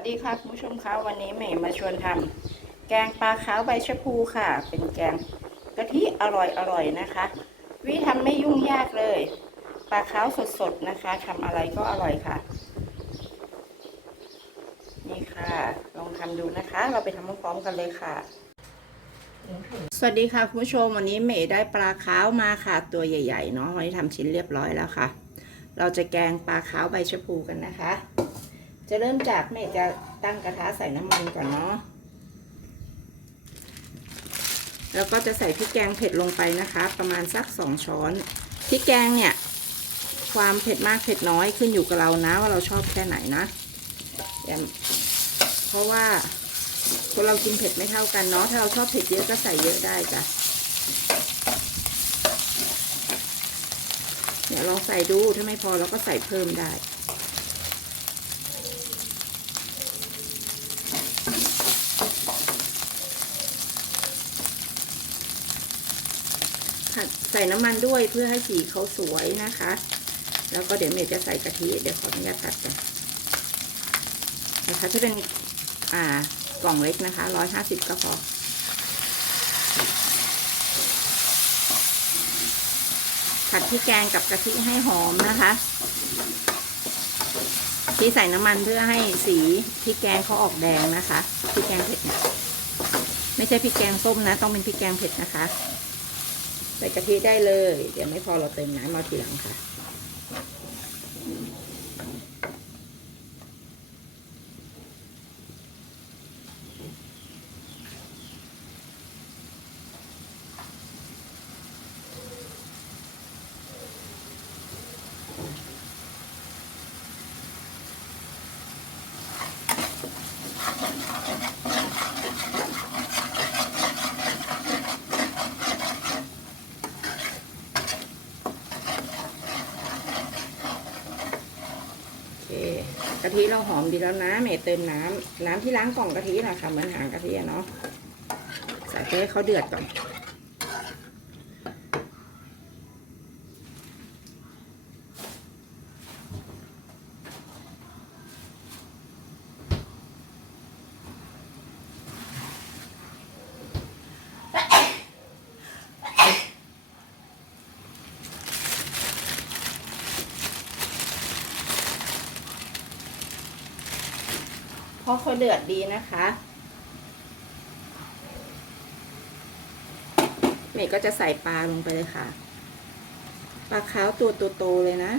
วัสดีค่ะคุณผู้ชมคะวันนี้เมย์มาชวนทำแกงปลาขาวใบชะพูค่ะ เป็นแกงกะทิอร่อยอร่อยนะคะ วิธีทำไม่ยุ่งยากเลย ปลาขาวสดๆนะคะทำอะไรก็อร่อยค่ะ นี่ค่ะ ลองทำดูนะคะ เราไปทำพร้อมๆกันเลยค่ะ สวัสดีค่ะคุณผู้ชมวันนี้เมย์ได้ปลาขาวมาค่ะ ตัวใหญ่ๆเนาะวันนี้ทำชิ้นเรียบร้อยแล้วค่ะ เราจะแกงปลาขาวใบชะพูกันนะคะ จะเริ่มจากเมย์จะตั้งกระทะใส่น้ำมันก่อนเนาะ แล้วก็จะใส่พริกแกงเผ็ดลงไปนะคะ ประมาณสักสองช้อน พริกแกงเนี่ย ความเผ็ดมากเผ็ดน้อยขึ้นอยู่กับเรานะ ว่าเราชอบแค่ไหนนะ เพราะว่าคนเรากินเผ็ดไม่เท่ากันเนาะ ถ้าเราชอบเผ็ดเยอะก็ใส่เยอะได้จ้ะเดี๋ยวลองใส่ดู ถ้าไม่พอเราก็ใส่เพิ่มได้ ใส่น้ำมันด้วยเพื่อให้สีเขาสวยนะคะ แล้วก็เดี๋ยวเมย์จะใส่กะทิ เดี๋ยวขออนุญาตตัดกันนะคะถ้าเป็นอ่ากล่องเล็กนะคะร้อยห้าสิบก็พอผัดพริกแกงกับกะทิให้หอมนะคะที่ใส่น้ำมันเพื่อให้สีพริกแกงเขาออกแดงนะคะพริกแกงเผ็ดเนี่ยไม่ใช่พริกแกงส้มนะ ต้องเป็นพริกแกงเผ็ดนะคะ ใส่กะทิได้เลย เดี๋ยวไม่พอเราเติมน้ำมาทีหลังค่ะ โอเค กะทิเราหอมดีแล้วนะเมเติมน้ำน้ำที่ล้างกล่องกะทินะคะเหมือนหางกะทิเนาะใส่ให้เขาเดือดก่อน ราะเขาเดือดดีนะคะเมย์ก็จะใส่ปลาลงไปเลยค่ะ ปลาขาวตัวโตๆเลยนะ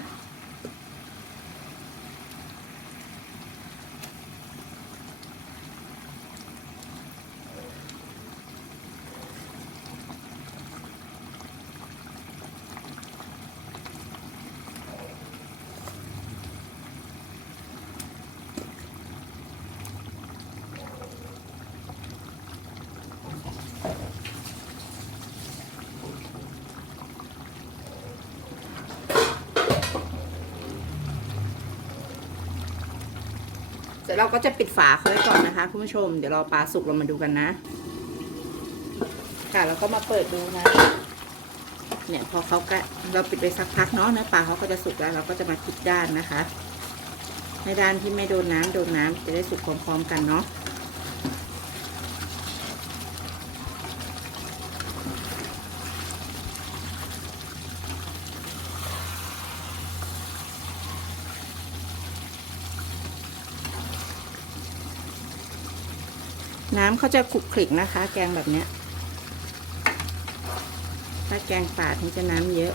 สร็จเราก็จะปิดฝาเขาไว้ก่อนนะคะคุณผู้ชม เดี๋ยวรอปลาสุกเรามาดูกันนะ ค่ะเราก็มาเปิดดูนะ เนี่ยพอเขาก็เราปิดไปสักพักเนาะเนื้อปลาเขาก็จะสุกแล้วเราก็จะมาพลิกด้านนะคะ ในด้านที่ไม่โดนน้ำโดนน้ำจะได้สุกพร้อมๆกันเนาะ น้ำเขาจะขลุกขลิกนะคะ แกงแบบเนี้ย ถ้าแกงป่าถึงจะน้ำเยอะ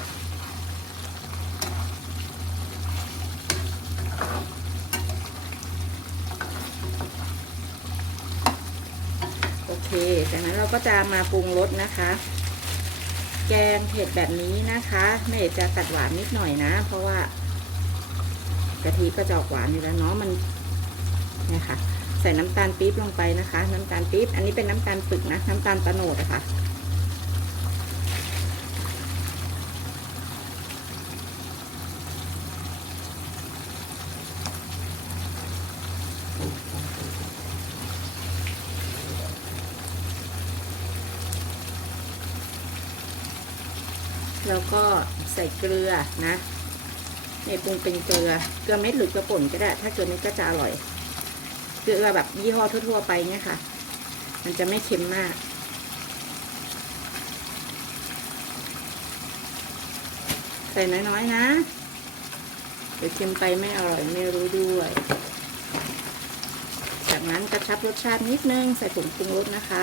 โอเค จากนั้นเราก็จะมาปรุงรสนะคะ แกงเผ็ดแบบนี้นะคะแม่จะตัดหวานนิดหน่อยนะ เพราะว่ากะทิก็จะออกหวานอยู่แล้วเนาะมันเนี่ยค่ะ ส่น้ำตาลปี๊บลงไปนะคะ น้ำตาลปี๊บอันนี้เป็นน้ำตาลปึกนะ น้ำตาลตะโนดะคะ่ะแล้วก็ใส่เกลือนะในปรุงเป็นเกลือ เกลือเม็ดหรือเกลือป่นก็ได้ ถ้าเกลือเม็ดก็จะอร่อย เกลือแบบยี่ห้อทั่วๆไปเนี่ยค่ะ มันจะไม่เค็มมากใส่น้อยๆนะ เดี๋ยวเค็มไปไม่อร่อยไม่รู้ด้วย จากนั้นกระชับรสชาตินิดนึงใส่ผงปรุงรสนะคะ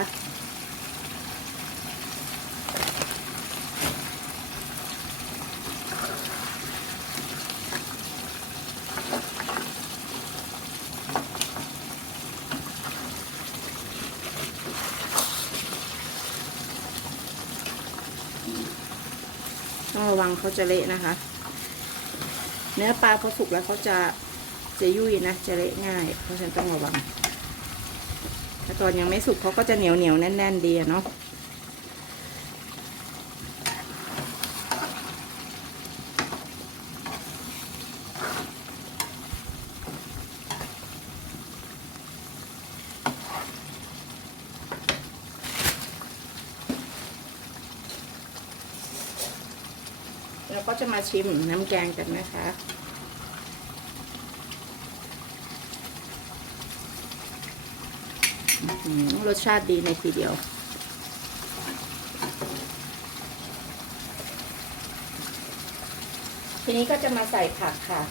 ระวังเขาจะเละนะคะ เนื้อปลาพอสุกแล้วเขาจะจะยุ่ยนะจะเละง่าย เพราะฉะนั้นต้องระวังถ้าตอนยังไม่สุกเขาก็จะเหนียวเหนียวแน่น ๆ ดีเนาะ เราก็จะมาชิมน้ำแกงกันนะคะ รสชาติดีในทีเดียวทีนี้ก็จะมาใส่ผักค่ะ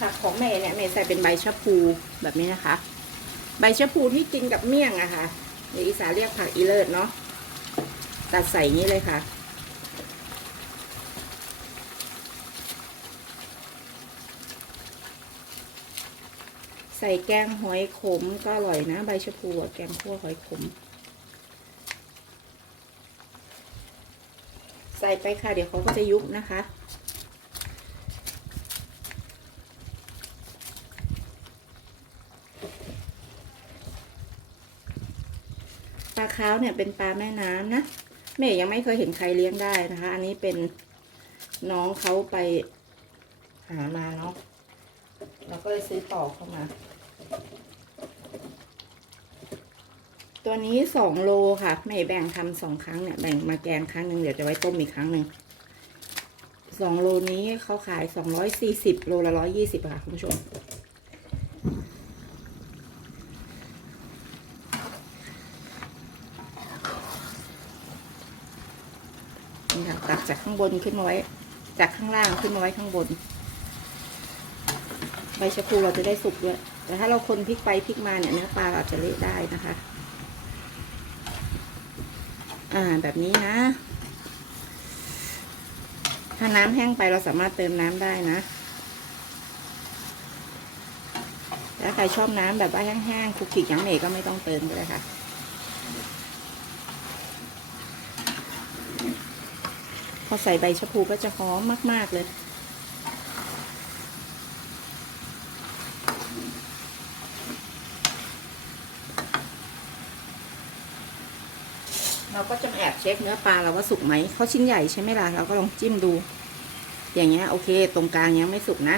ผักของเมย์เนี่ยเมย์ใส่เป็นใบชะพูแบบนี้นะคะ ใบชะพูที่กินกับเมี่ยงอะค่ะในอีสานเรียกผักอีเลิศเนาะตัดใส่นี้เลยค่ะ ใส่แกงหอยขมก็อร่อยนะ ใบชะพูแกงคั่วหอยขม ใส่ไปค่ะ เดี๋ยวเขาก็จะยุบนะคะ ปลาคาวเนี่ยเป็นปลาแม่น้ำนะแม่ยังไม่เคยเห็นใครเลี้ยงได้นะคะ อันนี้เป็นน้องเขาไปหามาเนาะ เราก็เลยซื้อต่อเข้ามา ตัวนี้สองโลค่ะแม่แบ่งทำสองครั้งเนี่ยแบ่งมาแกงครั้งหนึ่งเดี๋ยวจะไว้ต้มอีกครั้งหนึ่งสองโลนี้เขาขายสองร้อยสี่สิบโลละร้อยยี่สิบค่ะคุณผู้ชมนี่ค่ะตักจากข้างบนขึ้นมาไว้ จากข้างล่างขึ้นมาไว้ข้างบน ใบชะพูเราจะได้สุกด้วย แต่ถ้าเราคนพลิกไปพลิกมาเนี่ยเนื้อปลาเราจะเละได้นะคะ อ่าแบบนี้นะ ถ้าน้ำแห้งไปเราสามารถเติมน้ำได้นะถ้าใครชอบน้ำแบบว่าแห้งๆคลุกคลิกยังเหนก็ไม่ต้องเติมก็ได้ค่ะพอใส่ใบชะพูก็จะหอมมาก ๆ เลย เราก็จะแอบเช็คเนื้อปลาเราว่าสุกไหมเขาชิ้นใหญ่ใช่ไหมล่ะเราก็ลองจิ้มดู อย่างเงี้ยโอเค ตรงกลางยังไม่สุกนะ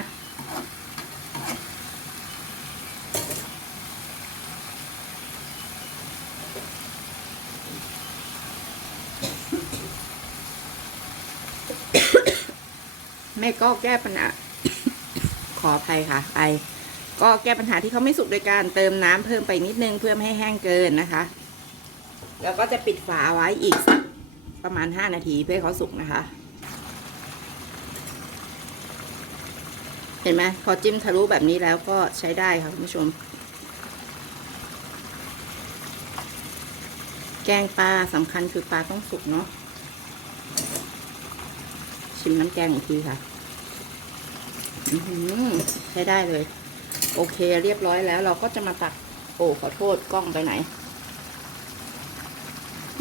แม่ก็แก้ปัญหาขออภัยค่ะไอก็แก้ปัญหาที่เขาไม่สุกโดยการเติมน้ำเพิ่มไปนิดนึงเพื่อไม่ให้แห้งเกินนะคะ แล้วก็จะปิดฝาไว้อีกสักประมาณ 5 นาทีเพื่อเขาสุกนะคะ เห็นไหมพอจิ้มทะลุแบบนี้แล้วก็ใช้ได้ค่ะคุณผู้ชม แกงปลาสำคัญคือปลาต้องสุกเนาะชิมน้ำแกงอีกทีค่ะใช้ได้เลย โอเคเรียบร้อยแล้วเราก็จะมาตัก โอ้ขอโทษกล้องไปไหน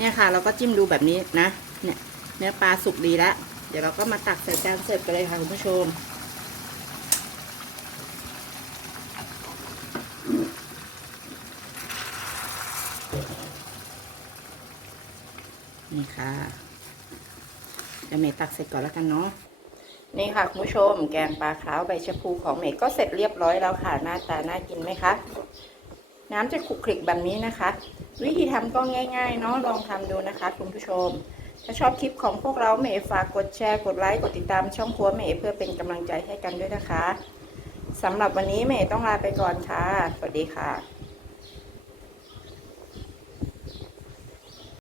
เนี่ยค่ะ เราก็จิ้มดูแบบนี้นะ เนี่ยเนื้อปลาสุกดีแล้ว เดี๋ยวเราก็มาตักใส่จานเสิร์ฟกันเลยค่ะคุณผู้ชมนี่ค่ะเดี๋ยวเมย์ตักเสร็จก่อนแล้วกันเนาะนี่ค่ะคุณผู้ชม แกงปลาขาวใบชะพูของเมย์ก็เสร็จเรียบร้อยแล้วค่ะหน้าตาน่ากินไหมคะ น้ำจะขลุกคลิกแบบนี้นะคะ วิธีทำก็ง่าย ๆ เนาะลองทำดูนะคะ คุณผู้ชม ถ้าชอบคลิปของพวกเราเมย์ฝากกดแชร์กดไลค์กดติดตามช่องครัวเมย์เพื่อเป็นกำลังใจให้กันด้วยนะคะสำหรับวันนี้เมย์ต้องลาไปก่อนค่ะ สวัสดีค่ะ